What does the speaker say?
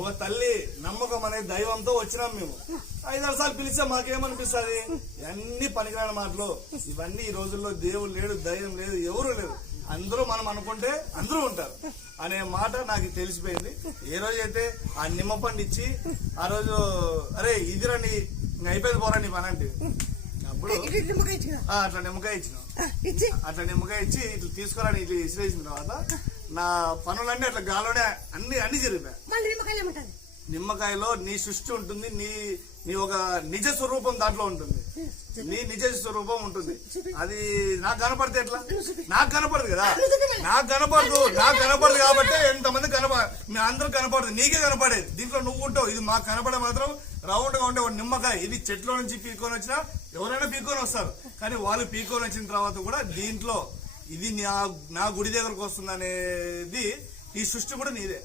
ఒక తల్లి నమ్మకం అనే దైవంతో వచ్చినాం మేము. 5-6 సార్లు పిలిస్తే మాకేమనిపిస్తుంది? అన్ని పనికిరాని మాటలు. ఇవన్నీ ఈ రోజుల్లో దేవుడు లేడు, దైవం లేదు, ఎవరు లేదు. అందరూ మనం అనుకుంటే అందరూ ఉంటారు అనే మాట నాకు తెలిసిపోయింది. ఏ రోజైతే ఆ నిమ్మ పండు ఇచ్చి ఆ రోజు అరే ఇదిరా నీ అయిపోయింది పోరా నీ పని అంటే అప్పుడు అట్లా నిమ్మకాయ ఇచ్చిన. అట్లా నిమ్మకాయ ఇచ్చి ఇట్లా తీసుకురాని ఇట్లా ఇసిరేసిన తర్వాత నా పనులన్నీ అట్లా గాలోనే అన్ని జరిగిపోయాయి. నిమ్మకాయలో నీ సృష్టి ఉంటుంది, నీ ఒక నిజ స్వరూపం దాంట్లో ఉంటుంది, నీ నిజ స్వరూపం ఉంటుంది. అది నాకు కనపడితే ఎట్లా? నాకు కనపడదు కదా, నాకు కనపడదు కాబట్టి ఎంతమంది మీ అందరూ కనపడదు, నీకే కనపడేది. దీంట్లో నువ్వు ఉంటావు. ఇది మాకు కనపడే మాత్రం రౌండ్ గా ఉండే ఒక నిమ్మకాయ. ఇది చెట్లో నుంచి పీక్కొని వచ్చినా ఎవరైనా పీక్కొని వస్తారు, కానీ వాళ్ళు పీక్కొని వచ్చిన తర్వాత కూడా దీంట్లో ఇది నా గుడి దగ్గరకు వస్తుంది అనేది ఈ సృష్టి కూడా నీదే.